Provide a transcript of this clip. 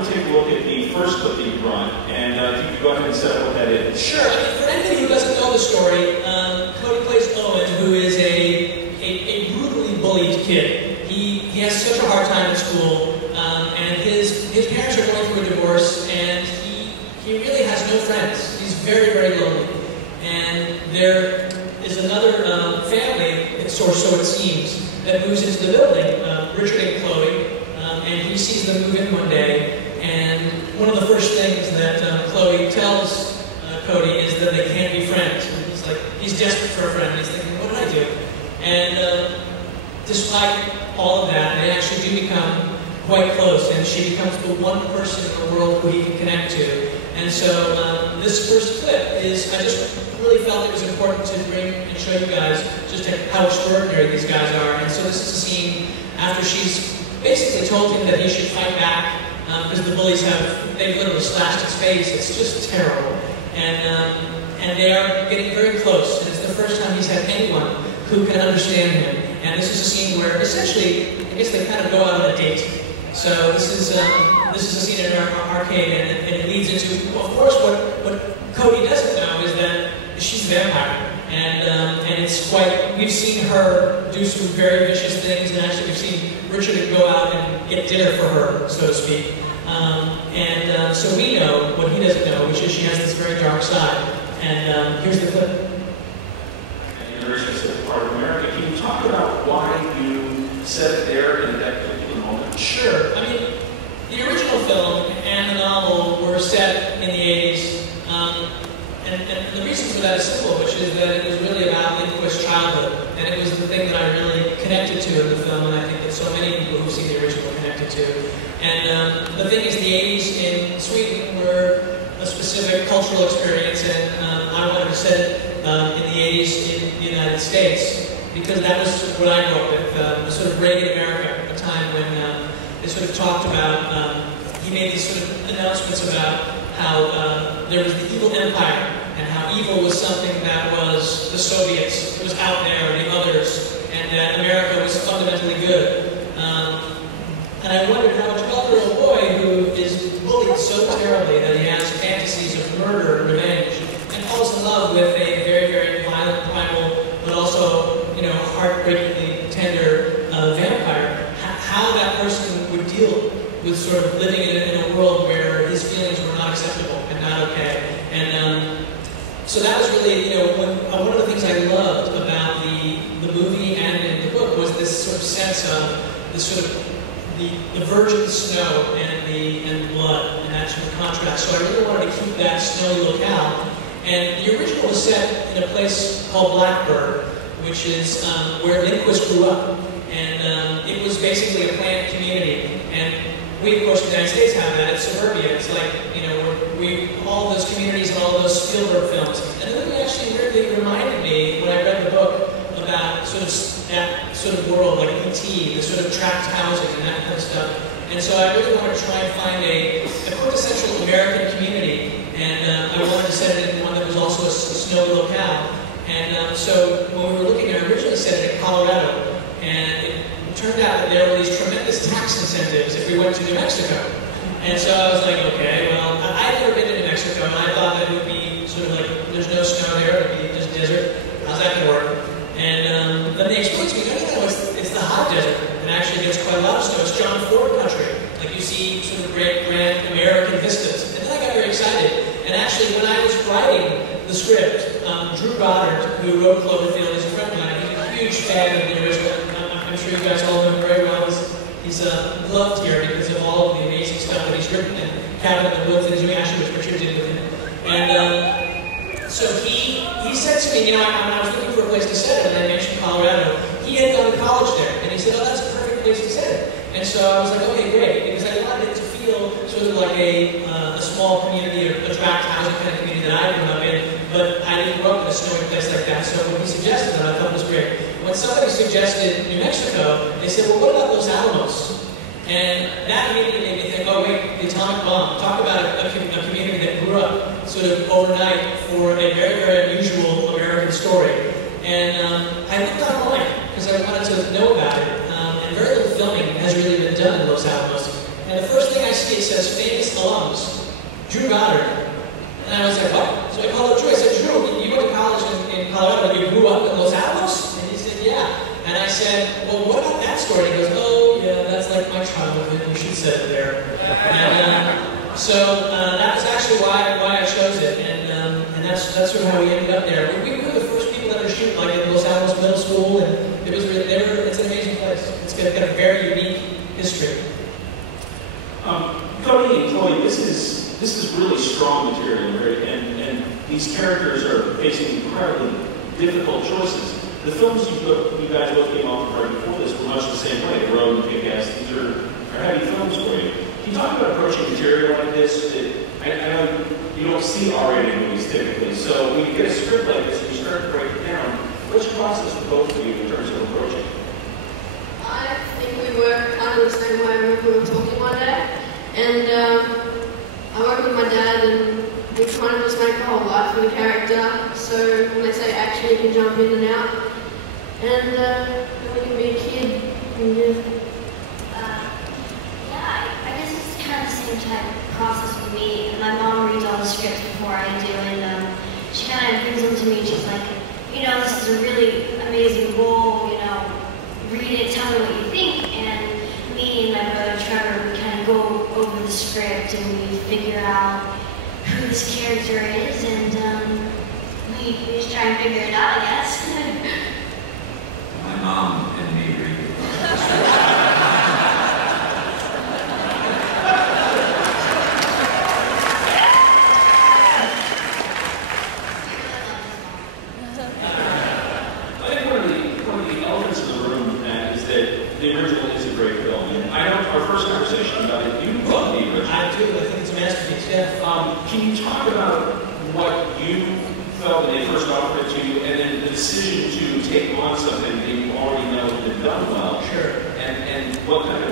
why don't we take a look at the first clip that you brought, and if you could go ahead and set up what that is. Sure. I mean, for anybody who doesn't know the story, Kodi plays Owen, who is a brutally bullied kid. He has such a hard time at school, and his parents are going through a divorce, and he really has no friends. He's very, very lonely. And there is another family, or so it seems, that moves into the building, Richard and Chloe, and he sees them move in one day, and one of the first things that Chloe tells Kodi is that they can't be friends. And he's desperate for a friend. He's thinking, what did I do? And despite all of that, they actually do become quite close, and she becomes the one person in the world who he can connect to. And so this first clip is, I just really felt it was important to bring and show you guys just how extraordinary these guys are. And so this is a scene after she's basically told him that he should fight back, because the bullies they've literally slashed his face. It's just terrible. And they are getting very close, and it's the first time he's had anyone who can understand him. And this is a scene where, essentially, I guess they kind of go out on a date. So this is a scene in an arcade, and it leads into, of course, what Kodi doesn't know is that she's a vampire. And it's quite, we've seen her do some very vicious things, and actually we've seen Richard go out and get dinner for her, so to speak. So we know what he doesn't know, which is she has this very dark side. And here's the clip. And you're a part of America. Can you talk about why you set it there in that particular moment? Sure. I mean, the original film and the novel were set in the 80s. And the reason for that is simple, which is that it was really about Lindquist's childhood. And it was the thing that I really connected to in the film, and I think that so many people who've seen the original connected to. And the thing is, the 80s in Sweden were a specific cultural experience, and I wanted to set it in the 80s in the United States, because that was what I grew up with, the sort of Reagan America, a time when they sort of talked about, he made these sort of announcements about how there was the evil empire, and how evil was something that was the Soviets, it was out there, the others, and that America was fundamentally good. And I wondered how a 12-year-old boy who is bullied so terribly that he has fantasies of murder and revenge, and falls in love with a very, very violent, primal, but also, heartbreakingly tender vampire, how that person would deal with sort of living in a world where his feelings were not acceptable and not okay. And so that was really, one of the things I loved about the movie and in the book was this sort of sense of this sort of the virgin snow and blood, and that sort of contrast. So I really wanted to keep that snowy locale. And the original was set in a place called Blackbird, which is where Lindquist grew up. And it was basically a planned community. And we, of course, in the United States have that. It's suburbia. It's like, all those communities and all those Spielberg films. And then it actually weirdly reminded me, when I read the book, about that sort of world, like E.T., the sort of tract housing and that kind of stuff. And so I really wanted to try and find a quintessential American community, and I wanted to set it in one that was also a snowy locale. And so when we were looking, I originally set it in Colorado, and it turned out that there were these tremendous tax incentives if we went to New Mexico. And so I was like, okay, well, I'd never been to New Mexico, and I thought that it would be sort of like, there's no snow there, it would be just desert. How's that going to work? And then they explained to me, no, it's the hot desert. It actually gets quite a lot of snow. It's John Ford country. Like you see sort of great, grand American vistas. And then I got very excited. And actually, when I was writing the script, Drew Goddard, who wrote Cloverfield, is a friend of mine. He's a huge fan of the original. I'm sure you guys all know him very well. He's loved here because of all of the amazing stuff that he's written, and Cabin in the Woods and Jimmy Asher, which Richard did with him. And so he said to me, when I was looking for a place to set it, and I mentioned Colorado, he had gone to college there, and he said, oh, that's a perfect place to set it. And so I was like, okay, great, because I wanted it to feel sort of like a small community, or a tract housing kind of community that I grew up in, but I didn't grow up in a snowy place like that. So when he suggested that, I thought it was great. When somebody suggested New Mexico, they said, well, what about Los Alamos? And that immediately made me think, oh wait, the atomic bomb. Talk about a community that grew up sort of overnight for a very, very unusual American story. And I looked online because I wanted to know about it. And very little filming has really been done in Los Alamos. and the first thing I see, it says famous alums, Drew Goddard. And I was like, what? So I called up Drew. I said, Drew, you went to college in Colorado, you grew up in Los Alamos? And he said, yeah. And I said, well, what about that story? He goes, oh, yeah, that's like my childhood. You should set it there. And so that was actually why I chose it. And that's sort of how we ended up there. We were the first people that were shooting like in Los Alamos Middle School, and it was really, it's an amazing place. It's got a very unique history. Kodi and Chloe, this is really strong material, right? And these characters are facing incredibly difficult choices. The films you guys both came off right before this were much the same way. Road and Kick-Ass, these are heavy films for you. Can you talk about approaching material like this? I know you don't see R-rated movies typically, so when you get a script like this and you start to break it down, what's the process for both of you in terms of approaching? I think we work kind of the same way we were talking one day, and I work with my dad, and we kind of just make a whole life for the character, so when they say action, you can jump in and out, and then we can be a kid. And, I guess it's kind of the same type of process with me. My mom reads all the scripts before I do, and she kind of brings them to me. She's like, you know, this is a really amazing role, you know, read it, tell me what you think. And me and my brother Trevor, we kind of go over the script and we figure out who this character is, and we just try and figure it out, I guess. My mom and me read it. The original is a great film. And I know our first conversation about it, you love the original. I do. I think it's a masterpiece. Yeah. Can you talk about what you felt when they first offered it to you, and then the decision to take on something that you already know has been done well? Sure. And what kind of